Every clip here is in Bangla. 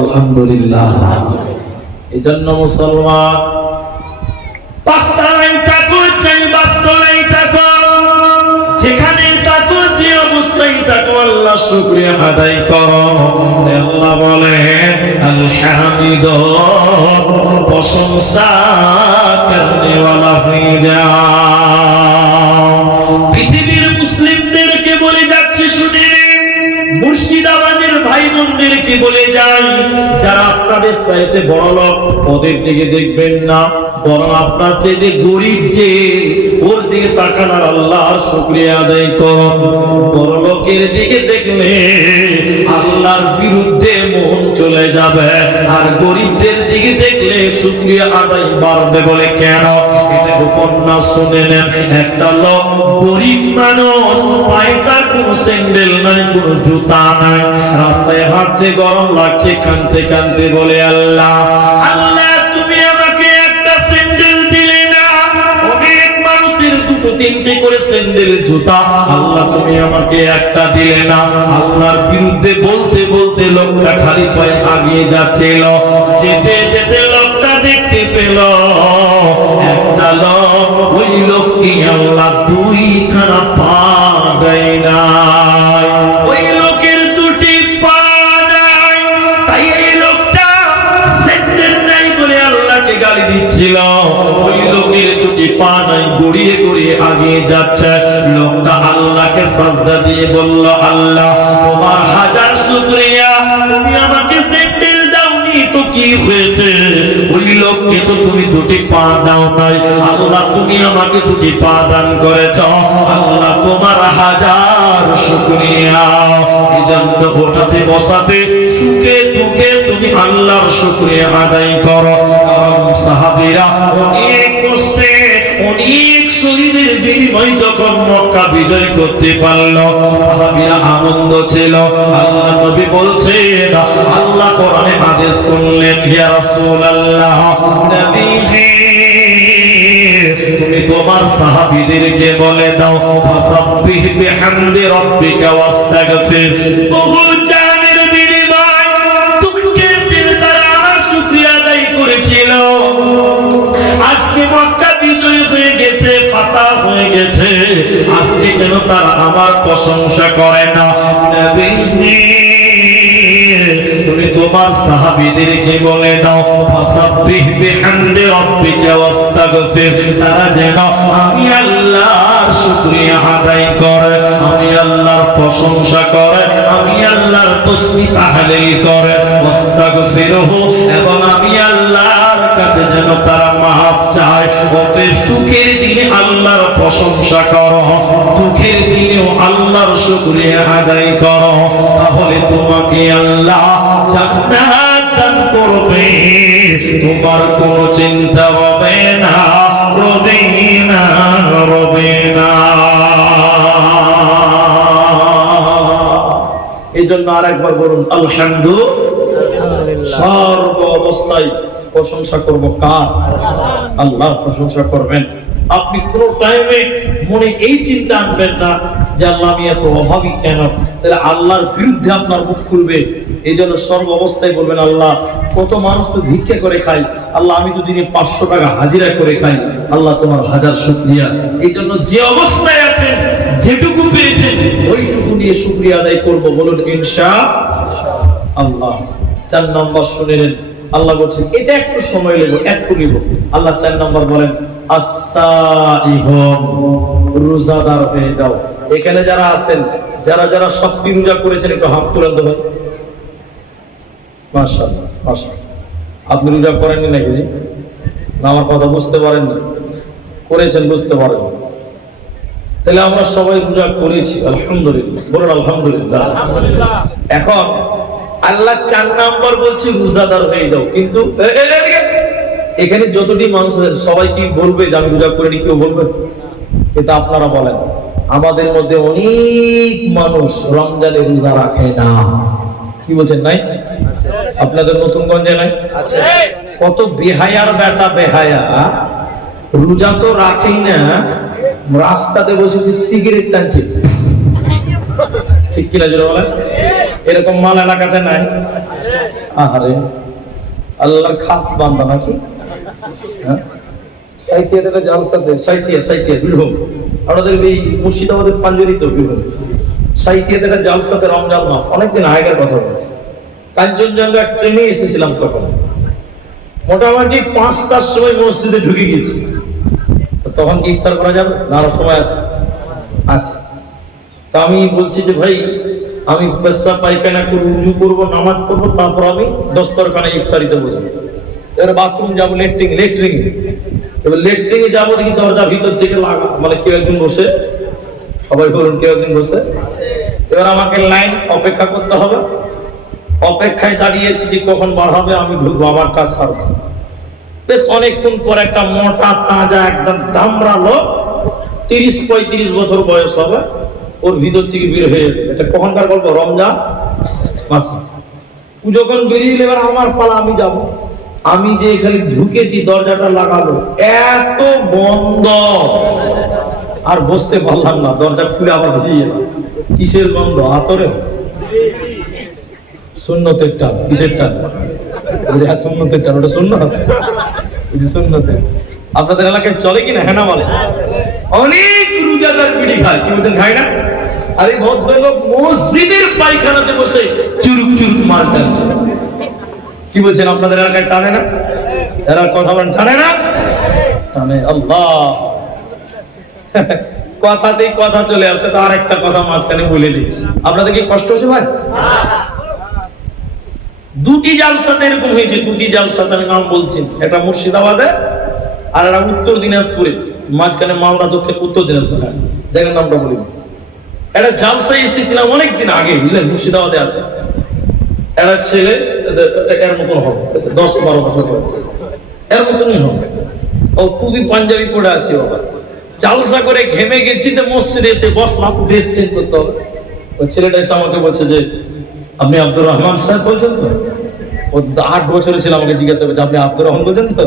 আলহামদুলিল্লাহ। এই জন্য মুসলমান পাঁচতলায় থাকো চাই বাস্তলায় থাকো, যেখানে থাকো যে অবস্থায় থাকো আল্লাহ শুকরিয়া আদায় করো। আল্লাহ বলেন আল হামিদ, প্রশংসা করনে ওয়ালা হয়ে যাও। পৃথিবীর মুসলিমদেরকে বলে যাচ্ছে শুনে, মুর্শিদাবাদের ভাই বোনদেরকে বলে যাই, যারা আপনাদের চাইতে বড় লোক ওদের দিকে দেখবেন না, বরং আপনার চাইতে গরিব যে ওর দিকে তাকান আর আল্লাহর শুকরিয়া আদায় করুন। বড় লোকের দিকে দেখলে আল্লাহর বিরুদ্ধে মন চলে যাবে, আর গরিবদের দিকে দেখলে শুকরিয়া আদায় বাড়বে। বলে কেন? এটা উপন্যাস শুনে নেন। একটা লোক গরিব মানুষ, পায়ে তার কোনো স্যান্ডেল নাই, কোনো জুতা নাই, রাস্তায় হাঁটছে, গরম লাগছে, কাঁদতে কাঁদতে বলে আল্লাহ আল্লাহ তুমি আমাকে একটা স্যান্ডেল দিলে না, অনেক মানুষের দুটো তিনটে করে স্যান্ডেল জুতা, আল্লাহ তুমি আমাকে একটা দিলে না। আল্লাহর বিরুদ্ধে বলতে বলতে লোকটা খালি পায়ে আগিয়ে যাচ্ছিল। যেতে যেতে লোকটা দেখতে পেল একটা লোক, ওই লোককে আল্লাহ দুইখানা পা দেয় না, ওই লোকের দুটি পা নাই, তাই এই লোকটা স্যান্ডেল নাই বলে আল্লাহকে গালি দিচ্ছিল। ওই লোকের দুটি পা নাই, গড়িয়ে গড়িয়ে আগিয়ে যাচ্ছে। লোকটা আল্লাহকে সাজদা দিয়ে বলল আল্লাহ তোমার হাজার শুকরিয়া, তুমি আমাকে স্যান্ডেল দাওনি তো কি হয়েছে, ওই লোককে তো তুমি দুটি পা দাও নাই, আল্লাহ তুমি আমাকে দুটি পা দান করেছ, আল্লাহ তোমার হাজার শুকরিয়া। এই জন্য ওঠাতে বসাতে সুখে দুঃখে তুমি আল্লাহর শুকরিয়া আদায় করো। কারণ সাহাবীরা অনেক কষ্টে অনেক শহীদের বিনিময় যখন মক্কা বিজয় করতে পারল, সাহাবীরা আনন্দ ছিল। আল্লাহ নবী বলছেন, আল্লাহ কোরআনে আদেশ করলেন ইয়া রাসূলুল্লাহ, নবী তুমি তোমার সাহাবীদেরকে বলে দাও ফাসাব্বিহ বিহামদি রাব্বিকা ওয়াস্তাগফির। বহু জানের বিনিময় দুঃখের দিনে তারা আমার শুকরিয়া আদায় করেছিল। আজকে মক্কা বিজয় হয়ে গেছে, ফাতাহ হয়ে গেছে, আজকে কেন তারা আমার প্রশংসা করে না? নবী তুমি তোমার সাহাবীদেরকে বলে দাও ফাসাব্বিহ বিহামদি রাব্বিকা ওয়াস্তাগফির, তারা যেন আমি আল্লাহর শুকরিয়া আদায় করে, আমি আল্লাহর প্রশংসা করে, আমি আল্লাহর তাসবিহ তাহলিল করে, ওয়াস্তাগফিরহু, এবং আমি আল্লাহর কাছে যেন তারা মাফ চায়। অতএব সুখের দিনে আল্লাহর প্রশংসা করো, দুঃখের দিনেও আল্লাহর শুকরিয়া আদায় করো, তাহলে তোমাকে আল্লাহ জান্নাত দান করবে, তোমার কোনো চিন্তা হবে না, রবে না, রবে না। এই জন্য আরেকবার বলুন আলহামদুলিল্লাহ। সর্ব অবস্থায় প্রশংসা করব কার? আল্লাহর প্রশংসা করবেন। আপনি কোনো টাইমে মনে এই চিন্তা আনবেন না যে আল্লাহ আমি এত অভাবী কেন, তাহলে আল্লাহর বিরুদ্ধে আপনার মুখ খুলবে। এই জন্য সর্ব অবস্থায় বলবেন আল্লাহ কত মানুষ তো ভিক্ষা করে খাই, আল্লাহ আমি তো দিনে 500 টাকা হাজিরা করে খাই, আল্লাহ তোমার হাজার শুকরিয়া। এই জন্য যে অবস্থায় আছেন, যেটুকু পেয়েছেন ওইটুকু নিয়ে শুকরিয়া আদায় করব। বলুন ইনশাআল্লাহ। 4 নম্বর শুনেন, আল্লাহ বলছেন এটা একটু সময় নেব, একটু নিব। আল্লাহ 4 নম্বর বলেন আস-সাইহুন, রোজাদার হয়ে যাও। এখানে যারা আছেন, যারা যারা শক্তি রোজা করেছেন একটু হাত তুলেন তো ভাই। মাশাআল্লাহ মাশাআল্লাহ। আপনি রোজা করেননি নাকি? না, আমার কথা বুঝতে পারেননি, করেছেন বুঝতে পারেন। তাহলে আমরা সবাই রোজা করেছি আলহামদুলিল্লাহ। বলুন আলহামদুলিল্লাহ। এখন আল্লাহ 4 নম্বর বলছে রোজাদার হয়ে যাও। কিন্তু এখানে যতটি মানুষ আছে সবাই কি বলবে যে আমি রোজা করিনি? কেউ বলবে? কিন্তু আপনারা বলেন আমাদের মধ্যে অনেক মানুষ রমজানে রোজা রাখে না। কি বলছেন? নাই? আপনাদের নতুনগঞ্জে নাই? কত বেহায়ার বেটা বেহায়া, রোজা তো রাখেই না, রাস্তাতে বসেছে সিগারেট টানছে। ঠিক কিনা জোরে বলেন? এরকম মাল এলাকাতে নাই? আরে আল্লাহ খাস বান্দা নাকি? হ্যাঁ, সাইথিয়াতে জালসাতে সাইথিয়া বীরভূম, আমাদের এই মুর্শিদাবাদের পাঞ্জেরি তো বীরভূম, সাইথিয়াতে জালসাতে রমজান মাস, অনেকদিন আগের কথা বলছি। কাঞ্চনজঙ্ঘা ট্রেনে এসেছিলাম তখন, মোটামুটি 5টার সময় মসজিদে ঢুকে গেছি। তো তখন কি ইফতার করা যাবে না? আরো সময় আছে। আচ্ছা, তা আমি বলছি যে ভাই আমি পেশাব পায়খানা করে উজু করবো, নামাজ পড়বো, তারপর আমি দস্তরখানে ইফতারিতে বসবো। এবার বাথরুম যাবো, লেট্রিন এবার লেট্রিনে যাবো, দেখি দরজা ভিতর থেকে লাগা, মানে কেউ একজন বসে, সবাই বলুন কেউ একজন বসে। এবার আমাকে লাইন অপেক্ষা করতে হবে, অপেক্ষায় দাঁড়িয়েছি যে কখন বার হবে আমি ঢুকবো, আমার কাজ সারবো। বেশ অনেকক্ষণ পর একটা মোটা তাজা একদম দামড়া লোক, 30-35 বছর বয়স হবে, ওর ভিতর থেকে বের হয়ে যাবে। এটা কখনকার গল্প? রমজান মাস। ও যখন বেরিয়ে গেলে এবার আমার পালা, আমি যাব। আমি যে এখানে ঢুকেছি, দরজাটা লাগালো, এত বন্ধ আর বসতে পারলাম না, দরজা খুলে আবার বেরিয়ে এলাম। কিসের গন্ধ? আতরে সুন্নতের টান। কিসের টান? হ্যাঁ সুন্নতের টান, ওটা সুন্নত, সুন্নতের। আপনাদের এলাকায় চলে কিনা? হ্যাঁ না বলে? অনেক রোজাদার বিড়ি খায়, কি বলছেন খায় না? আর এই ভদ্রলোক মসজিদের পায়খানাতে বসে চুরুক চুরুক মাল টানছে। কি বলছেন আপনাদের এলাকায় টানে না? এরা কথা বলেন টানে না? টানে। আল্লাহ, কথাতেই কথা চলে আসে। তো আর একটা কথা মাঝখানে বলে দিই, আপনাদের কি কষ্ট হচ্ছে ভাই? দুটি জালসাতে এরকম হয়েছে, দুটি জালসাতে আমি নাম বলছি, একটা মুর্শিদাবাদে আর একটা উত্তর দিনাজপুরে, মাঝখানে মালদা দক্ষিণ উত্তর দিনাজপুর, জায়গার নামটা বলি। একটা জালসায় এসেছিলাম অনেকদিন আগে, বুঝলেন, মুর্শিদাবাদে আছে একটা ছেলে, এর মতন হবে 10-12 বছর বয়স, এর মতনই হবে। ও খুবই পাঞ্জাবি পড়ে আছে, বাবা জালসা করে ঘেমে গেছি, তো মসজিদে এসে বসলাম, ড্রেস চেঞ্জ করতে হবে। ওই ছেলেটা এসে আমাকে বলছে যে আপনি আব্দুর রহমান সাহেব বলছেন তো? ও 8 বছরের ছিল, আমাকে জিজ্ঞাসা করছে আপনি আব্দুর রহমান বলছেন তো?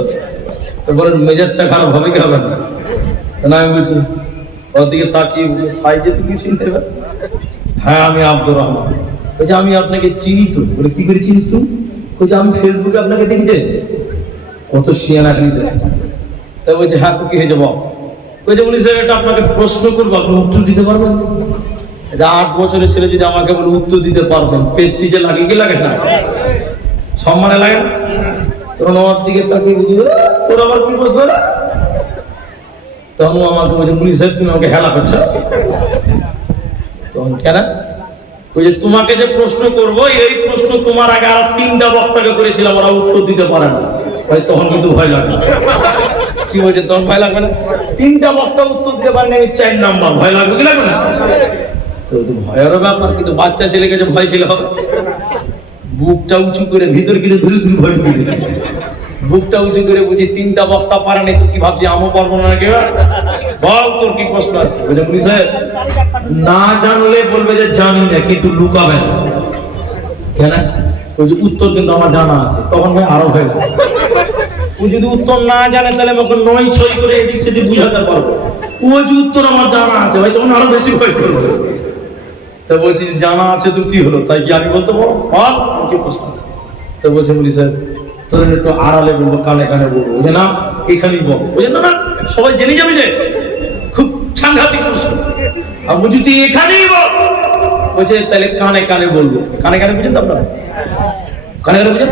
বলেন মেজাজটা খারাপ হবে কি হবে না? আমি বলছি, ওর দিকে তাকিয়ে বলছে সাইজে তো কিছুই নেই। হ্যাঁ আমি আব্দুর রহমান। বলছে আমি আপনাকে চিনি তো। বলে কি করে চিনিস তুই? বলছে আমি ফেসবুকে আপনাকে দেখি যে। কত শিয়ানা দিতে। তা বলছে হ্যাঁ তো কি হয়ে যাবো? বলছে উনি সাহেব এটা আপনাকে প্রশ্ন করবো, আপনি উত্তর দিতে পারবেন? 8 বছরের ছেলে যদি আমাকে বলে উত্তর দিতে পারবেন, পেস্টিজে লাগে কি লাগে না? সম্মানে লাগে না? তখন আমার দিকে তাকিয়ে বুঝবে তোর আবার কি প্রশ্ন? তখন আমাকে বলছে মুনি সাহেব তুমি আমাকে হেলা করছো। তখন কেন? বলছে তোমাকে যে প্রশ্ন করবো, এই প্রশ্ন তোমার আগে আর 3টা বক্তাকে করেছিলাম, ওরা উত্তর দিতে পারে না। ভাই তখন কিন্তু ভয় লাগবে। কি বলছে তখন ভয় লাগবে না? 3টা বক্তা উত্তর দিতে পারেনি, আমি 4 নাম্বার, ভয় লাগবে কি লাগবে না? তো ভয়েরও ব্যাপার, কিন্তু বাচ্চা ছেলেকে যে ভয় খেলে হবে? বুকটা উঁচু করে ভিতর কিন্তু ধরে ধরে ভয় পেয়ে গেছে। বুকটা উঁচু করে বুঝি 3টা বক্তা পারেনি, তুই কি ভাবছি আমও পারবো না নাকি? বল তোর কি প্রশ্ন আছে? বলে মুনি সাহেব না জানলে বলবে যে জানি না, কিন্তু লুকাবে না। কেন? ওই যে উত্তর কিন্তু আমার জানা আছে। তখন ভাই আরো ভয়। ও যদি উত্তর না জানে তাহলে আমাকে 9-6 করে এদিক সেদিক বুঝাতে পারবো। ও যে উত্তর আমার জানা আছে ভাই, তখন আরো বেশি ভয় করবে। তা বলছি জানা আছে তো কি হলো, তাই কি আমি বলতে পারবো? বল কি প্রশ্ন আছে? তো বলছে মুনি সাহেব তোর একটু আড়ালে বলবো, কানে কানে বলবো। বলছে না এখানেই বল। বলছে না না সবাই জেনে যাবে যে খুব সাংঘাতিক প্রশ্ন। আর বলছি তুই এখানেই বল। বলছে তাহলে কানে কানে বলবো। কানে কানে বুঝেন তো আপনারা? কানে কানে বুঝেন?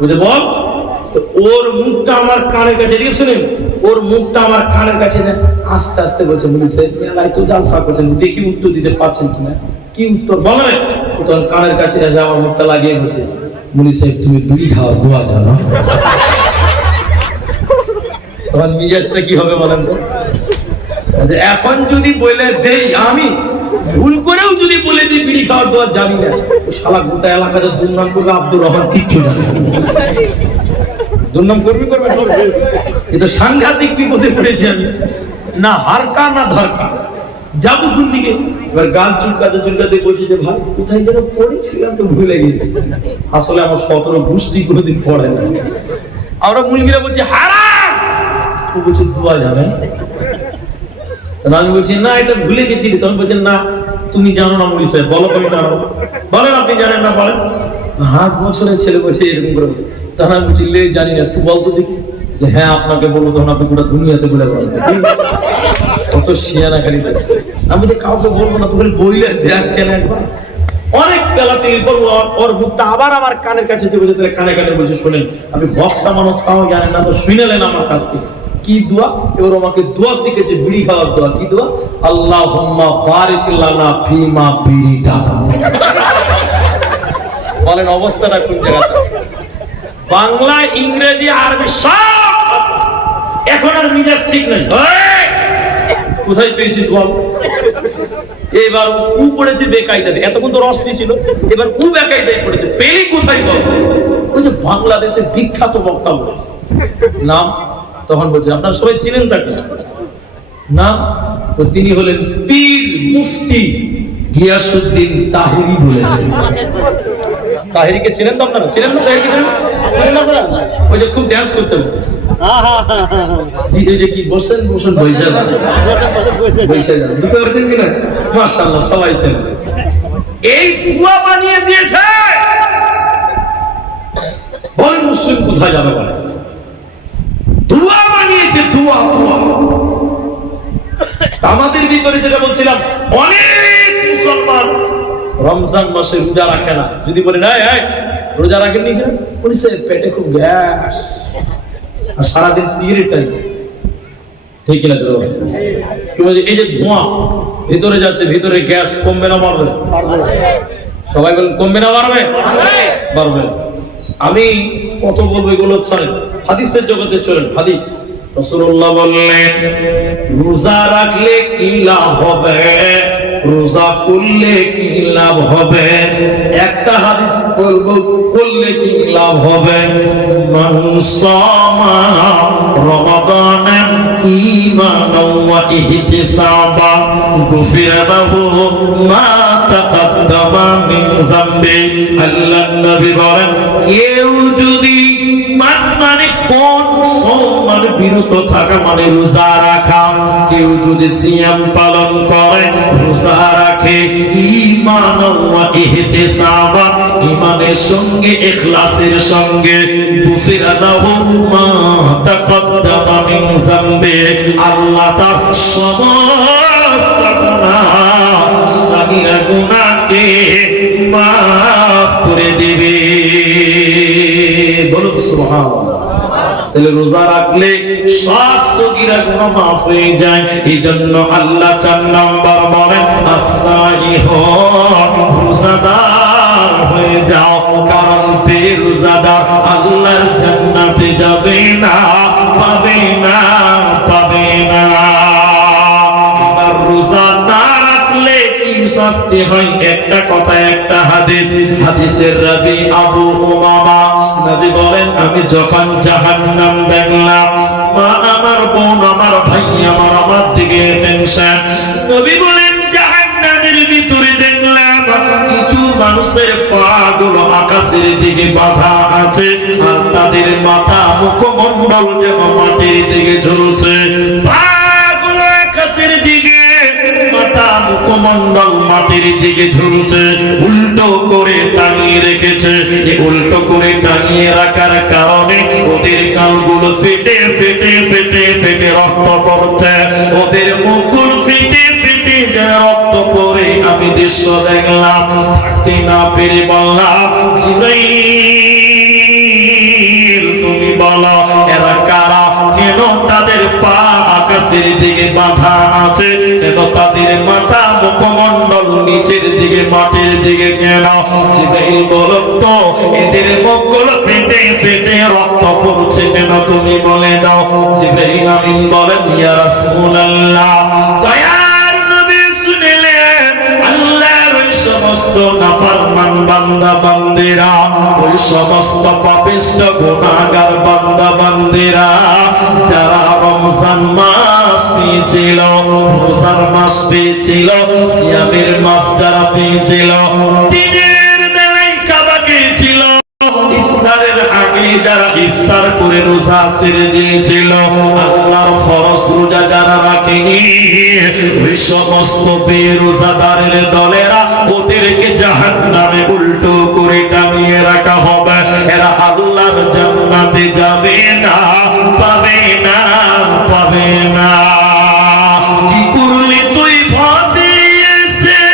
বুঝে বল। তো ওর মুখটা আমার কানের কাছে, এদিকে শুনেন, ওর মুখটা আমার কানের কাছে না, আস্তে আস্তে বলছে মুনি সাহেব মেলায় তো জালসা করছেন, দেখি উত্তর দিতে পারছেন কিনা। কি উত্তর বলেন? তখন কানের কাছে এসে আমার মুখটা লাগিয়ে বলছে মুনি সাহেব তুমি বিড়ি খাওয়ার দোয়া জানো? তখন মিজাজটা কি হবে বলেন তো? এখন যদি বলে দেই, আমি ভুল করেও যদি বলে দিই বিড়ি খাওয়ার দোয়া জানি না, ও শালা গোটা এলাকাতে দুর্নাম করবে আব্দুর রহমান কিচ্ছু জানে না। দুর্নাম করবি করবে, এ তো সাংঘাতিক বিপদে পড়েছি আমি। না হারকা না ধরকা, যাবো কোন দিকে? এবার গাল চুলকাতে চুলকাতে বলছি যে ভাই কোথায় যেন পড়েছিলাম তো ভুলে গেছি। আসলে আমার 17 গোষ্ঠী কোনোদিন পড়ে না। আমরা মুলগিরা বলছি হারাম, ও বলছে দোয়া যাবেন। তখন আমি বলছি না এটা ভুলে গেছি। তখন বলছেন না তুমি জানো না মুনি সাহেব, বলো তুমি জানো। বলেন আপনি জানেন না বলেন। 8 বছরের ছেলে বলছে এরকম করে বলে। তখন আমি বলছি লে জানি না, তুই বলতো দেখি। যে হ্যাঁ আপনাকে বলবো, তখন আপনি গোটা দুনিয়াতে বলে বলবেন কত শিয়ানা খালি। আমি যে কাউকে বলবো না, তো খালি বইলে দেখ কেন একবার। অনেক তেলাতেলি করবো, ওর মুখটা আবার আমার কানের কাছে চেপে যেতে কানে কানে বলছে শোনেন, আপনি বক্তা মানুষ তাও জানেন না, তো শুনেলেন আমার কাছ থেকে কি দোয়া। এবার আমাকে দোয়া শিখেছে, বিড়ি খাওয়ার দোয়া। কি দোয়া? আল্লাহুম্মা বারিক লানা ফিমা বিরিটা। বলেন অবস্থাটা কোন জায়গাতে আছে? বাংলা, ইংরেজি, আরবি সব আছে। এখন আর মিজাজ ঠিক নেই। কোথায় পেয়েছিস বল? এবার উ পড়েছে বেকায়দাতে, এতক্ষণ তো রস ছিল, এবার উ বেকায়দায় পড়েছে। পেলি কোথায় বল? ওই যে বাংলাদেশের বিখ্যাত বক্তা বলেছে নাম। তখন বলছে আপনারা সবাই চিনেন তাকে না? তো তিনি হলেন পীর মুফতি গিয়াসউদ্দিন তাহেরি বলেছেন। তাহেরিকে চিনেন তো আপনারা? চিনেন না তাহেরিকে? চিনেন না আপনারা? ওই যে খুব ড্যান্স করতেন। এই যে কি বসেন বসেন বৈশা যান, বৈশা যান, বুঝতে পারছেন কিনা? মাশাআল্লাহ সবাই চেনেন। এই দুয়া বানিয়ে দিয়েছে। বল মুসলিম কোথায় যাবে বলে? দুয়া বানিয়েছে, দুয়া। আমাদের ভিতরে যেটা বলছিলাম, অনেক মুসলমান রমজান মাসে রোজা রাখে না। যদি বলে না রোজা রাখেননি কেন, বলিস পেটে খুব গ্যাস আর সারাদিন সিগারেট টানছে। ঠিক কিনা? চলো কি বলছে? এই যে ধোঁয়া ভিতরে যাচ্ছে, ভিতরে গ্যাস কমবে না বাড়বে? সবাই বলেন কমবে না বাড়বে? বাড়বে। আমি কত বলবো এগুলো ছাড়েন, হাদিসের জগতে চলেন। হাদিস রাসূলুল্লাহ বললেন রোজা রাখলে কি লাভ হবে, রোজা করলে কি লাভ হবে। একটা হাদিস বলবো, করলে কি লাভ হবে। মান সামা রমাদান ঈমানাও ওয়া ইহতিসাবান গুফিরা লাহু মা তাকাদ্দামা মিন যামবি। আল্লাহর নবী বলেন কেউ যদি মানে কোন সোমবার বিরত থাকা মানে রোজা রাখা, কেউ যদি সিয়াম পালন করে, রোজা রাখে ঈমান ওয়া ইহতিসাবা, ঈমানের সঙ্গে ইখলাসের সঙ্গে, গুফিরা লাহু মা তাকাদ্দামা মিন যামবি, আল্লাহ তার সমস্ত গুনাহ সাগীরা গুনাহকে মাফ করে দিবে। বলুন সুবহানাল্লাহ। তাহলে রোজা রাখলে সব সগীরা গুনাহ মাফ হয়ে যায়। এই জন্য আল্লাহ 4 নাম্বার বলেন আস-সাইহু, রোজাদার হয়ে যাও। কারণ বেরোজাদার আল্লাহর জান্নাতে যাবে না, পাবে না, পাবে না। আর রোজা না রাখলে কি শাস্তি হয়? একটা কথা, একটা হাদিস। হাদিসের রাবী আবু উমামা নবী বলেন আমি যখন জাহান্নাম দেখলাম, মা আমার, বোন আমার, ভাই আমার দিকে টেনশন। নবী বলেন জাহান্নামের ভিতরে দেখলাম কিছু মানুষের পা গুলো আকাশের দিকে বাঁধা আছে, আর তাদের মাথা মুখমণ্ডল যেন মাটির দিকে ঝুলছে। পা গুলো আকাশের দিকে, মাথা মুখমণ্ডল মাটির দিকে ঝুলছে। উল্টো করে টাঙিয়ে রেখেছে। উল্টো করে টাঙিয়ে রাখার কারণে ওদের কানগুলো ফেটে ফেটে ফেটে ফেটে রক্ত পড়ছে, ওদের মুখগুলো ফেটে ফেটে রক্ত পড়ে। আমি দৃশ্য দেখলাম, থাকতে না পেরে বললাম জিবরাইল তুমি বলো এরা কারা, কেন তাদের পা আকাশের দিকে বাঁধা আছে, কেন তাদের মাথা মুখমণ্ডল নিচের দিকে মাটির দিকে কেন? জিবরাইল বলো তো এদের মুখগুলো ফেটে ফেটে রক্ত পড়ছে কেন, তুমি বলে দাও। জিবরাইল আমিন বলেন ইয়া রাসূলুল্লাহ, দয়ার নবী শুনলেন আল্লাহর ওই সমস্ত নাফরমান বান্দা বান্দিরা, ওই সমস্ত পাপিষ্ঠ গুনাহগার বান্দা বান্দিরা যারা রমজান মাস পেয়েছিল, রোজার মাস পেয়েছিল, সিয়ামের মাস যারা পেয়েছিল, দিনের বেলায় কাবা খেয়েছিল, ইফতারের আগে যারা ইফতার করে রোজা ছেড়ে দিয়েছিল, আল্লাহর ফরজ রোজা যারা রাখেনি, ওই সমস্ত বেরোজাদারের দলেরা ওদেরকে জাহান্নামে উল্টো করে টাঙানো দাঁড়িয়ে রাখা হবে, এরা আল্লাহর জান্নাতে যাবে না, পাবে না, পাবে না। কি করলি তুই ভাবে এসে,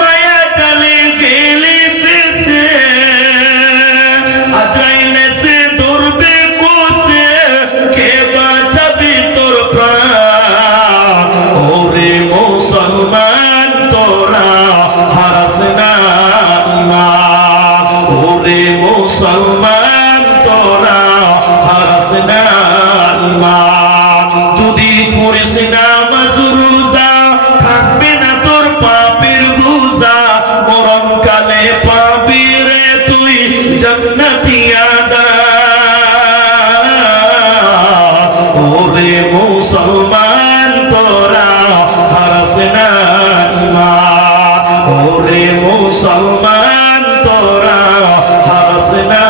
মায়া জালে গেলি ফেসে, আজরাইল এসে ধরবে কোসে, কে বাঁচাবে তোর প্রাণ? ওরে মুসলমান তোরা হারাস না ঈমান, ওরে মুসলমান তোরা হারাস না ঈমান। যদি করিস নামাজ রোজা, থাকবে না তোর পাপের বোঝা, মরণকালে পাবি রে তুই জান্নাতি আদার। ওরে মুসলমান তোরা হারাস না ঈমান, ওরে মুসলমান তোরা হারাস না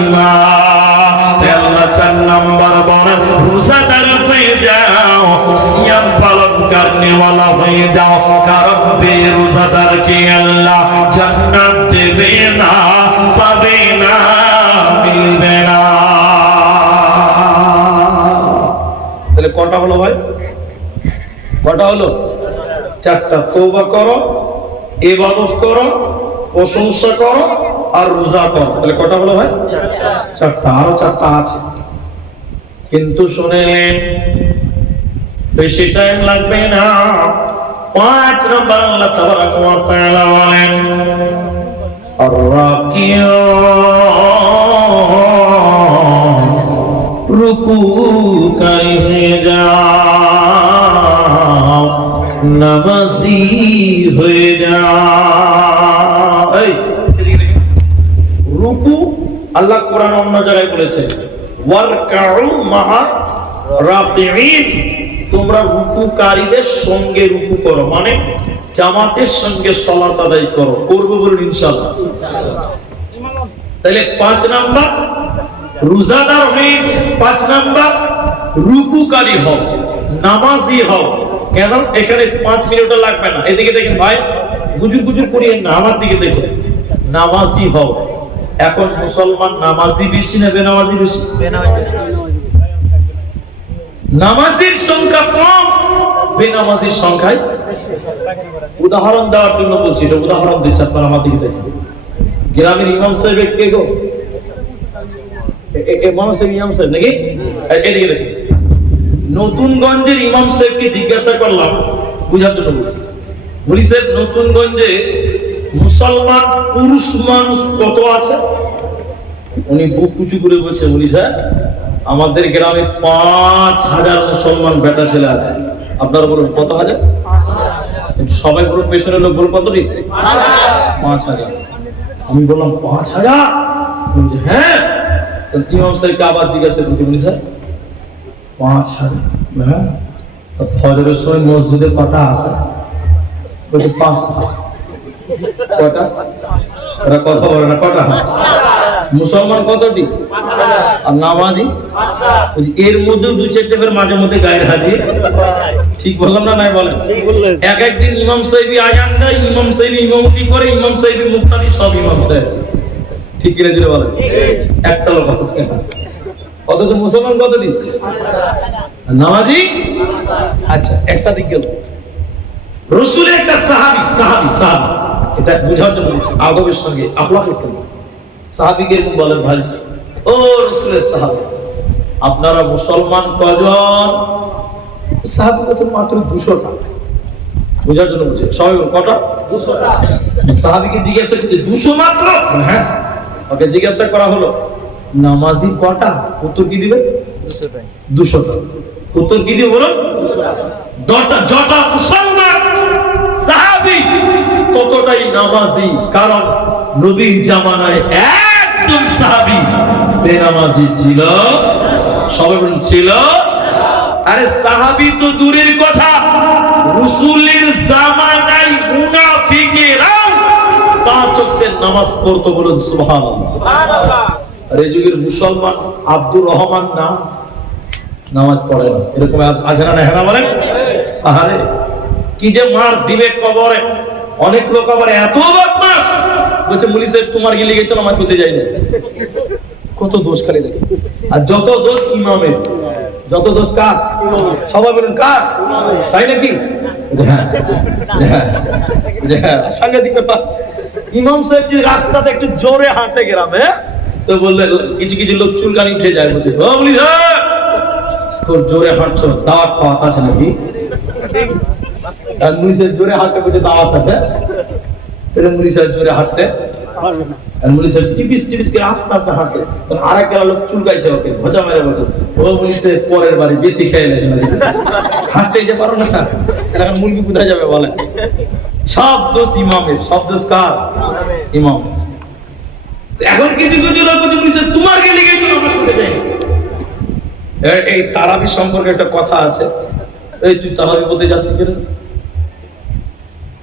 ঈমান। আল্লাহ 4 নম্বর বলেন, রোজাদার হয়ে যাও, সিয়াম পালন করনে वाला হয়ে যাও, কারণ বেরোজাদারকে আল্লাহ জান্নাত দেবে না, পাবে না, মিলবে না। তাহলে কটা হলো ভাই? কটা হলো? 4টা। তওবা করো, ইবাদত করো, প্রশংসা করো আর রোজা করো। তাহলে কটা হলো ভাই? 4টা। আরো 4টা আছে, কিন্তু শুনেন বেশি টাইম লাগবে না। 5 নম্বর আল্লাহ তাবারাক ওয়া তাআলা বলেন, আর-রাকিউন, রুকুকারী হয়ে যাও, নামাজি হয়ে যাও। এই এদিকে দেখেন, রুকু আল্লাহ কোরআন অন্য জায়গায় বলেছে, ওয়ারকাউ মা'a রাকিঈন, তোমরা রুকুকারীদের সঙ্গে রুকু করো, মানে জামাতের সঙ্গে সালাত আদায় করো। করবো বলুন ইনশাআল্লাহ। তাহলে 5 নাম্বার রোজাদার হয়ে, 5 নাম্বার রুকুকারী হও, নামাজি হও। কেন? এখানে 5 মিনিট লাগবে না। এদিকে দেখেন ভাই, গুজুর গুজুর করিয়ে না, আমার দিকে দেখেন, নামাজি হও। এখন মুসলমান নামাজি বেশি না বেনামাজি বেশি? নামাজির সংখ্যা কম, বেনামাজির সংখ্যায়। উদাহরণ দেওয়ার জন্য বলছি, এটা উদাহরণ দিচ্ছি, আপনারা আমার দিকে দেখেন। গ্রামের ইমাম সাহেব কে গো? মানুষের ইমাম সাহেব নাকি? এদিকে দেখেন, নতুনগঞ্জের ইমাম সাহেবকে জিজ্ঞাসা করলাম, বুঝার জন্য বলছি। বলি সাহেব, নতুনগঞ্জে মুসলমান পুরুষ মানুষ কত আছে? উনি বুক উঁচু করে বলছে, বলি সাহেব আমাদের গ্রামে 5000 মুসলমান বেটা ছেলে আছে। আপনারা বলুন কত হাজার? সবাই বলুন, পেছনের লোক বলুন কতটি? 5000। আমি বললাম 5000? হ্যাঁ। তো ইমাম সাহেবকে আবার জিজ্ঞাসা করতে, বলি স্যার 5000? হ্যাঁ। তো ফজরের সময় মসজিদে কটা আছে? বলছে 5টা। কটা? ওরা কথা বলে না, কটা? মুসলমান কতটি? আর নামাজি? এর মধ্যে 2-4টা ফের মাঝে মধ্যে গায়ের হাজির। ঠিক বললাম না? নাই বলেন? এক একদিন ইমাম সাহেবী আজান দেয়, ইমাম সাহেবী ইমামতি করে, ইমাম সাহেবী মুক্তাদি, সব ইমাম সাহেব। ঠিক কিনা জুড়ে বলেন? একটা লোক আছে। অথচ মুসলমান কতটি? নামাজি? আচ্ছা, একটা দিক গেল। রসুলের একটা সাহাবী, এটা বুঝার জন্য বলছি, আদবের সঙ্গে, আখলাকের সঙ্গে। সাহাবীকে এরকম বলেন, ভাই ও রসুলের সাহাবী, আপনারা মুসলমান কজন? সাহাবী বলছেন মাত্র 200টা। বুঝার জন্য বলছে, সবাই কটা? 200টা। সাহাবীকে জিজ্ঞাসা করছে, 200 মাত্র? হ্যাঁ। ওকে জিজ্ঞাসা করা হলো, নামাজি কটা? উত্তর কি দিবে? 200টা। উত্তর কি দিবে বলো? 200টা। যটা মুসলমান সাহাবী ততটাই নামাজি, কারণ নবীর জামানায় একদম সাহাবী বেনামাজি ছিল। সবাই বলুন ছিল। আরে সাহাবী তো দূরের কথা, রাসূলের জামানায় মুনাফিকেরাও 5 ওয়াক্তের নামাজ পড়তো। বলুন সুবহানাল্লাহ। আর এই যুগের মুসলমান আব্দুর রহমান না, নামাজ পড়ে না। এরকম আছে না? হ্যাঁ বলেন। আরে কি যে মার দিবে কবরে। অনেক লোক আবার এত বদমাশ, বলছে মুলি সাহেব তোমার গিয়ে লেগে চলো, আমাকে হতে যাই না। কত দোষ খালি দেখে। আর যত দোষ ইমামের, যত দোষ কার? সবাই বলুন কার? তাই নাকি? হ্যাঁ হ্যাঁ হ্যাঁ, সাংঘাতিক ব্যাপার। ইমাম সাহেব যে রাস্তাতে একটু জোরে হাঁটে গ্রামে, তো বললে কিছু কিছু লোক চুলকানি উঠে যায়, বলছে ও মুলি সাহেব খুব জোরে হাঁটছো, দাওয়াত পাওয়াত আছে নাকি? আর মুলি সাহেব জোরে হাঁটতে বলছে দাওয়াত আছে। তাহলে মুলি সাহেব জোরে হাঁটতে, আর মুলি সাহেব টিপিস টিপিস করে আস্তে আস্তে হাঁটছে। তখন আরেক লোক চুলকাইছে ওকে, ভজা মেরে বলছে ও মুলি সাহেব পরের বাড়ি বেশি খেয়ে গেছে নাকি, হাঁটতে যে পারো না, এখন মুরগি কোথায় যাবে বলে? সব দোষ ইমামের, সব দোষ কার? ইমাম। এখন কিছু কিছু লোক বলছে মুলি সাহেব তোমার গিয়ে লেগে চলো, আমরা কোথায় যাই। এই তারাবি সম্পর্কে একটা কথা আছে, এই তুই তারাবি পড়তে যাস কি করে?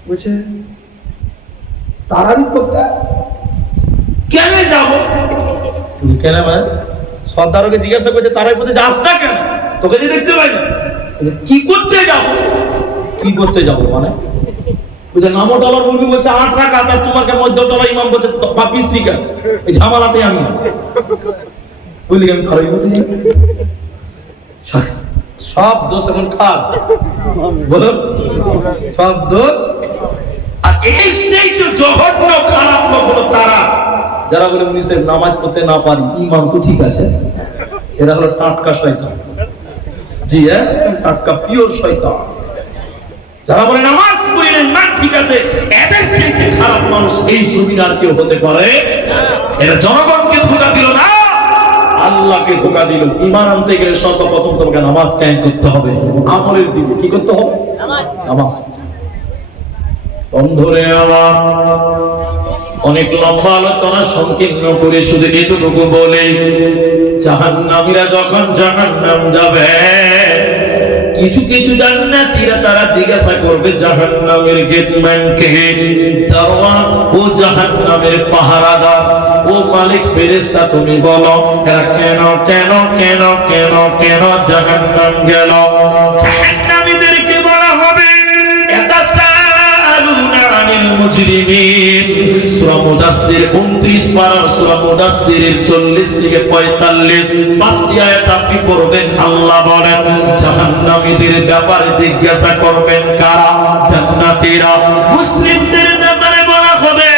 বুঝছে তারাবি করতে কেন যাবো? কেন মানে সর্দারকে জিজ্ঞাসা করছে তারাবি পড়তে যাস না কেন, তোকে যে দেখতে পাই না। কি করতে যাবো? কি করতে যাবো মানে বুঝে নামো ডলার বলবি, বলছে 8 রাকাত, আর তোমার কে মধ্য ডলার ইমাম বলছে 20 রাকাত। এই ঝামেলাতে আমি বলি আমি তারাবি পড়তে যাই। সব দোষ এখন কার? বলো সব দোষ। আর এই যে জঘন্য খারাপ লোক হলো তারা যারা বলে মুনি সাহেব নামাজ পড়তে না পারি, ইমান তো ঠিক আছে, এরা হলো টাটকা শয়তান। জি হ্যাঁ, টাটকা পিওর শয়তান। যারা বলে নামাজ পড়ি না, ইমান ঠিক আছে, এদের চেয়ে খারাপ মানুষ এই জমিন আর কেউ হতে পারে? এরা জনগণকে ধোঁকা দিল না, আল্লাহকে ধোঁকা দিল। ঈমান আনতে গেলে সর্বপ্রথম তোমাকে নামাজ কায়েম করতে হবে, আমলের দিকে কি করতে হবে? নামাজ। বন্ধুরে আমার, অনেক লম্বা আলোচনা সংকীর্ণ করে শুধু এতটুকু বলে, জাহান্নামীরা যখন জাহান্নাম যাবে, কিছু কিছু জান্নাতীরা তারা জিজ্ঞাসা করবে জাহান্নামের গেটম্যানকে, দারওয়ান ও জাহান্নামের পাহারাদার ও মালিক ফেরেশতা তুমি বলো এরা কেন কেন কেন কেন কেন জাহান্নাম গেল? জাহান্নামীদেরকে বলা হবে ইয়াতাসালুনা আনিল মুজরিমিন। সূরা মুদাসসির 29 পারার সূরা মুদাসসিরের 40 থেকে 45 পাঁচটি আয়াত আপনি পড়বেন। আল্লাহ বলেন জাহান্নামীদের ব্যাপারে জিজ্ঞাসা করবেন কারা? জান্নাতীরা। মুসলিমদের ব্যাপারে বলা হবে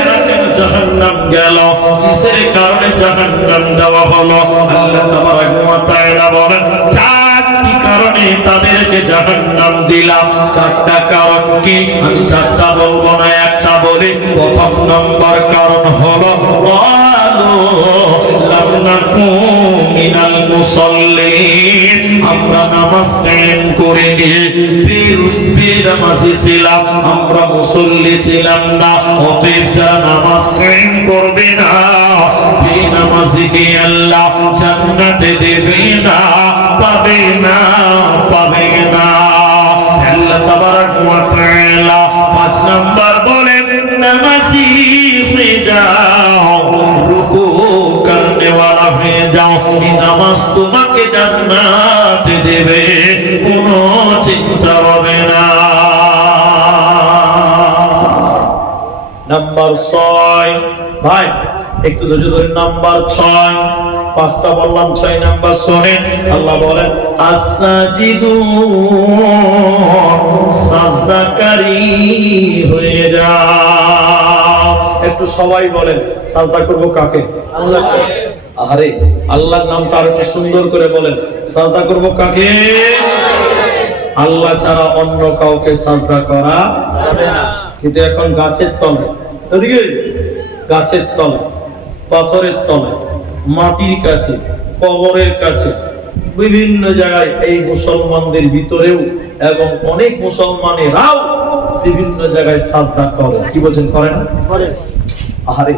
এরা কেন জাহান্নাম গেল, কিসের কারণে জাহান্নাম দেওয়া হলো? আল্লাহ তাবারাক ওয়া তাআলা বলেন চারটি কারণে তাদেরকে জাহান্নাম দিলাম। চারটা কারণ কি? আমি চারটা বলবো না, একটা বলি। প্রথম নম্বর কারণ হলো লাম নাকু মিনাল মুসাল্লিন, আমরা নামাজ কায়েম করে নিয়ে বেনামাজি ছিলাম, আমরা মুসল্লি ছিলাম না। অতএব যারা নামাজ কায়েম করবে না, বেনামাজিকে আল্লাহ জান্নাতে দেবে না, পাবে না, পাবে না। আল্লাহ তাবারাক ওয়া তাআলা 5 নাম্বার বলেন নামাজি হয়ে যাও, রুকু করনে ওয়ালা হয়ে যাও, এই নামাজ তোমাকে জান্নাতে দেবে, কোনো চিন্তা হবে না। নাম্বার 6 ভাই একটু ধৈর্য ধরে, নাম্বার 6 5টা বললাম, 6 নাম্বার শোনেন। আল্লাহ বলেন আসসাজিদুন, সাজদাকারী হয়ে যাও। একটু সবাই বলেন সাজদা করব কাকে? আল্লাহকে। আরে আল্লাহর নামটা আরো একটু সুন্দর করে বলেন, সাজদা করব কাকে? আল্লাহ ছাড়া অন্য কাউকে সাজদা করা যাবে না। কিন্তু এখন গাছের তলে, এদিকে গাছের তলে, পাথরের তলে, মাটির কাছে, কবরের কাছে, বিভিন্ন জায়গায় এই মুসলমানদের ভিতরেও এবং অনেক মুসলমানেরাও বিভিন্ন জায়গায় সাজদা করে। কি বলছেন, করে না? আরে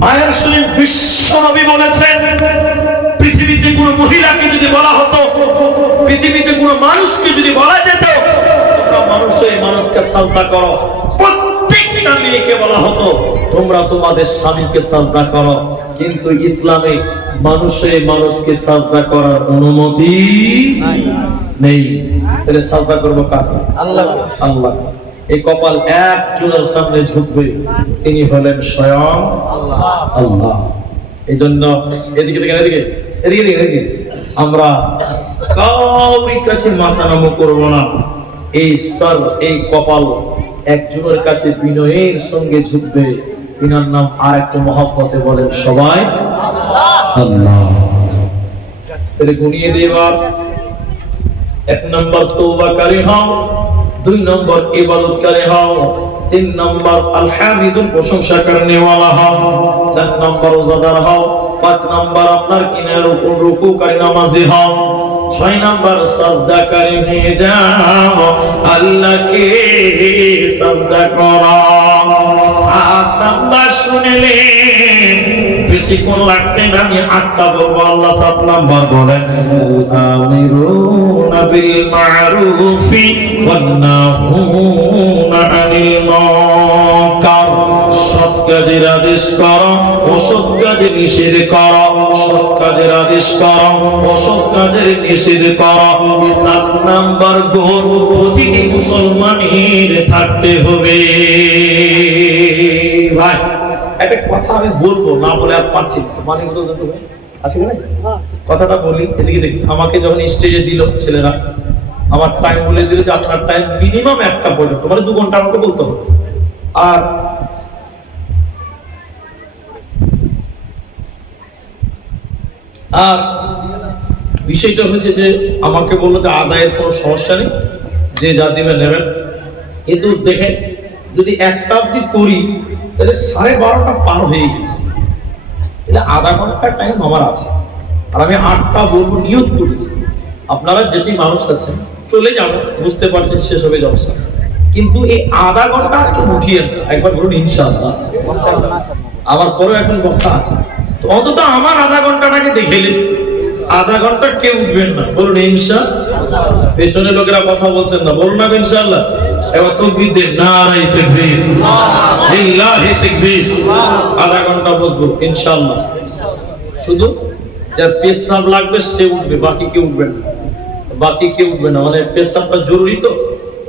মায়ের শরীফ বিশ্বনবী বলেছেন পৃথিবীতে কোনো মহিলাকে যদি বলা হতো, পৃথিবীতে কোনো মানুষকে যদি বলা যেত তোমরা মানুষকে সাজদা করো, প্রত্যেকটা মেয়েকে বলা হতো তোমরা তোমাদের স্বামীকে সাজদা করো। কিন্তু ইসলামে মানুষকে সাজদা করার অনুমতি নেই। তাহলে সাজদা করবো কাকে? আল্লাহকে। আল্লাহকে। এই কপাল এক চুলার সামনে ঝুঁকবে, তিনি হলেন স্বয়ং আল্লাহ। এই জন্য এদিকে দেখেন, এদিকে এদিকে এদিকে এদিকে, আমরা কাউরির কাছে মাথা নত করবো না। এই সর, এই কপাল একজনের কাছে বিনয়ের সঙ্গে ঝুঁকবে, তিনার নাম আর একটা মহব্বতে বলেন সবাই আল্লাহ। তাহলে গুনিয়ে দিয়ে এবার 1 নম্বর তওবাকারী হও, 2 নম্বর ইবাদতকারী হও, 3 নম্বর আল হামিদুন প্রশংসা করনে ওয়ালা হও, 4 নম্বর রোজাদার হও, 5 নম্বর আপনার কিনার উপর রুকুকারী নামাজি হও, 6 নম্বর সাজদাকারী হয়ে যাও, আল্লাহকে সাজদা করো। 7 নম্বর শুনলেন, বেশিক্ষণ লাগবে না, আমি 8টা বলবো, আল্লাহ 7 নম্বর বলেন আমিরুনা বিল মারুফি ওয়ান নাহুনা আনিল মুনকার। সৎ কাজের আদেশ করো, অসৎ কাজের নিষেধ করো, সৎ কাজের আদেশ করো, অসৎ কাজের নিষেধ করো। 7 নম্বর গুণ প্রতিটি মুসলমানের থাকতে হবে। ভাই একটা কথা আমি বলবো, না বলে আর পারছি না, মানে বলতে আছে কি না, কথাটা বলি। এদিকে দেখি, আমাকে যখন স্টেজে দিল ছেলেরা, আমার টাইম বলে দিল যে আপনার টাইম মিনিমাম 1টা পর্যন্ত, মানে 2 ঘন্টা আমাকে বলতে হবে। আর বিষয়টা হচ্ছে যে আমাকে বললো যে আদায়ের কোনো সমস্যা নেই, যে যা দিবে নেবেন, কিন্তু দেখেন যদি 1টা অবধি করি তাহলে 12:30 পার হয়ে গেছে, তাহলে আধা ঘন্টার টাইম আমার আছে। আর আমি 8টা বলবো নিয়ত করেছি। আপনারা যেটি মানুষ আছেন চলে যাবেন, বুঝতে পারছেন শেষ হবে জলসা, কিন্তু এই আধা ঘন্টা আর কেউ উঠিয়ে না, একবার বলুন ইনশাআল্লাহ। আমার পরেও এখন বক্তা আছে, তো অন্তত আমার আধা ঘন্টাটাকে দেখেলেন, আধা ঘন্টা কেউ উঠবেন না, বলুন ইনশাআল্লাহ। পেছনে লোকেরা কথা বলছেন না, বলুন না ইনশাআল্লাহ। এবার তাকবীর দেন, নারে তাকবীর, লিল্লাহি তাকবীর। আধা ঘন্টা বসবো ইনশাআল্লাহ। শুধু যার পেশাব লাগবে সে উঠবে, বাকি কেউ উঠবে না, বাকি কেউ উঠবে না। মানে পেশাবটা জরুরি, তো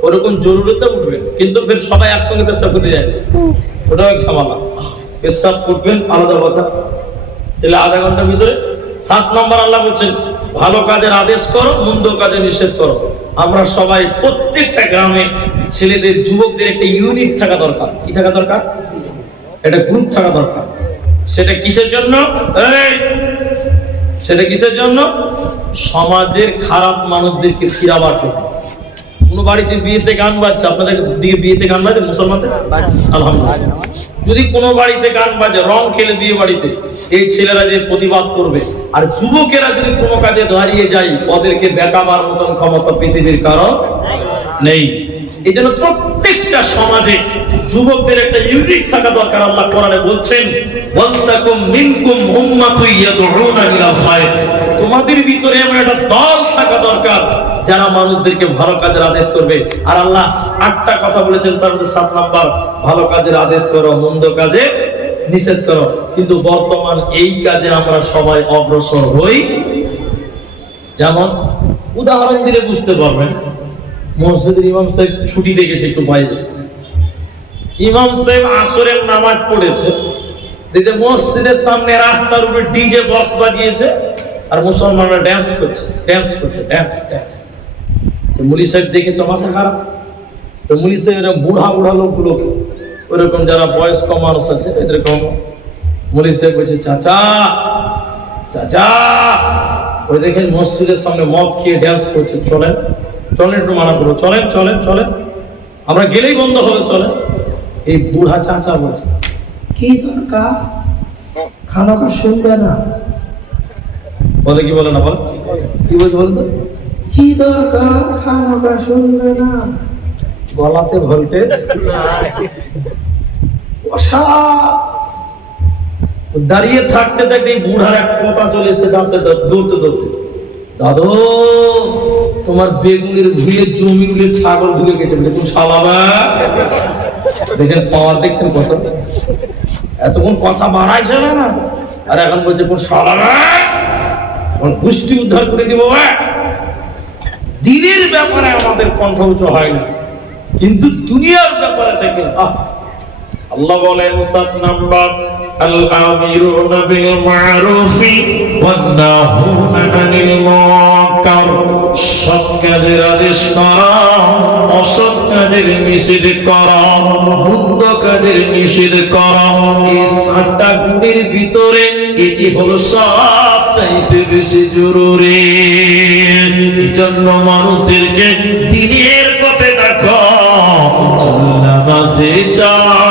ওরকম জরুরিতে উঠবে, কিন্তু ফের সবাই একসঙ্গে পেশাব করতে যায়, ওটাও এক ঝামেলা। পেশাব করবেন আলাদা কথা। তাহলে আধা ঘন্টার ভিতরে 7 নম্বর আল্লাহ বলছেন ভালো কাজের আদেশ করো, মন্দ কাজে নিষেধ করো। আমরা সবাই প্রত্যেকটা গ্রামে ছেলেদের, যুবকদের একটা ইউনিট থাকা দরকার। কি থাকা দরকার? একটা গ্রুপ থাকা দরকার। সেটা কিসের জন্য? সেটা কিসের জন্য? সমাজের খারাপ মানুষদেরকে ফিরাবার জন্য। কোনো বাড়িতে বিয়েতে গান বাজছে, আপনাদের দিকে বিয়েতে গান বাজে মুসলমানদের? আলহামদুলিল্লাহ। যদি কোনো বাড়িতে গান বাজে, রং খেলে বিয়ে বাড়িতে, এই ছেলেরা যে প্রতিবাদ করবে, আর যুবকেরা যদি কোনো কাজে দাঁড়িয়ে যায়, ওদেরকে বেকাবার মতন ক্ষমতা পৃথিবীর কারণ নেই। এই জন্য প্রত্যেকটা সমাজে যুবকদের একটা ইউনিট থাকা দরকার। আল্লাহ কোরআনে বলছেন ওয়ালতাকুম মিনকুম উম্মাতুন ইয়াদউনা ইলাল খায়র। তোমাদের ভিতরে এমন একটা দল থাকা দরকার যারা মানুষদেরকে ভালো কাজের আদেশ করবে। আর আল্লাহ 8টা কথা বলেছেন, তার মধ্যে 7 নাম্বার ভালো কাজের আদেশ করো, মন্দ কাজে নিষেধ করো। কিন্তু বর্তমান এই কাজে আমরা সবাই অগ্রসর হই। যেমন উদাহরণ দিলে বুঝতে পারবেন, মসজিদের ইমাম সাহেব ছুটি দেখেছে একটু বাইরে, ইমাম সাহেব আসরের নামাজ পড়েছে, দেখে মসজিদের সামনে রাস্তার উপরে ডিজে বক্স বাজিয়েছে, আর মুসলমানরা ড্যান্স করছে। তো মুলি সাহেব দেখে তো মাথা খারাপ। তো মুলি সাহেব বুড়া বুড়া লোকগুলোকে, ওরকম যারা বয়স্ক মানুষ আছে এরকম, মুলি সাহেব বলছে চাচা চাচা, ওই দেখেন মসজিদের সামনে মদ খেয়ে ড্যান্স করছে, চলেন চলেন একটু মানা করো, চলেন চলেন চলেন, আমরা গেলেই বন্ধ হবে, চলেন। এই বুড়া চাচা বলছে কি দরকার, খানাকা শুনবে না, বলে কি বলে না, বলে কি বলছে বলেন তো, কি দরকার, খানাকা শুনবে না, গলাতে ভোল্টেজ দাঁড়িয়ে থাকতে থাকতে বুড়ার এক কথা চলে এসে দৌড়তে দৌড়তে, দাদু তোমার বেগুনের ভুঁয়ে জমিগুলো ছাগল ঢুকে গেছে, দেখুন শালাবা, দেখছেন পাওয়ার, দেখছেন কত, এতক্ষণ কথা বাড়াইছে না, আর এখন বলছে কোন শালাবা, পুষ্টি উদ্ধার করে দিব। দিনের ব্যাপারে আমাদের কণ্ঠ উঁচু হয় না, কিন্তু দুনিয়ার ব্যাপারে দেখেন আল্লাহ বলেন 7 নাম্বার আল-আমিরুনা বিল মারুফি ওয়ান নাহুনা আনিল মুনকার, সৎ কাজের আদেশ করা, অসৎ কাজের নিষেধ করা, মন্দ কাজের নিষেধ করা, এই 7টা গুণের ভিতরে এটি হলো সবচাইতে বেশি জরুরি। এজন্য মানুষদেরকে দ্বীনের পথে দেখো, নামাজে যাও,